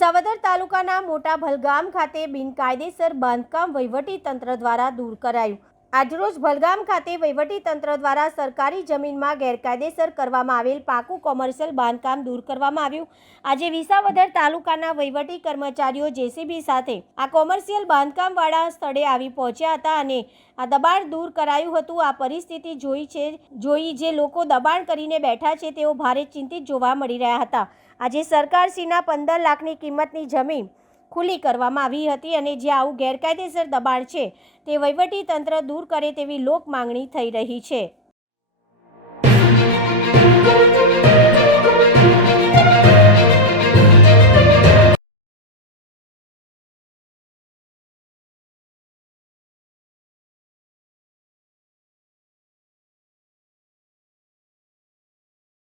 વિસાવદર તાલુકાના મોટા ભલગામ ખાતે બિનકાયદેસર બાંધકામ વહીવટીતંત્ર દ્વારા દૂર કરાયું। આજરોજ ભલગામ ખાતે વહીવટીતંત્ર દ્વારા સરકારી જમીનમાં ગેરકાયદેસર કરવામાં આવેલ પાકું કોમર્શિયલ બાંધકામ દૂર કરવામાં આવ્યું। આજે વિસાવદર તાલુકાના વહીવટી કર્મચારીઓ જેસીબી સાથે આ કોમર્શિયલ બાંધકામવાળા સ્થળે આવી પહોંચ્યા હતા અને આ દબાણ દૂર કરાયું હતું। આ પરિસ્થિતિ જોઈ જે લોકો દબાણ કરીને બેઠા છે તેઓ ભારે ચિંતિત જોવા મળી રહ્યા હતા। આજે સરકારશ્રીના 15 લાખની કિંમતની જમીન ખુલ્લી કરવામાં આવી હતી અને જ્યાં આવું ગેરકાયદેસર દબાણ છે તે વહીવટીતંત્ર દૂર કરે તેવી લોક માંગણી થઈ રહી છે।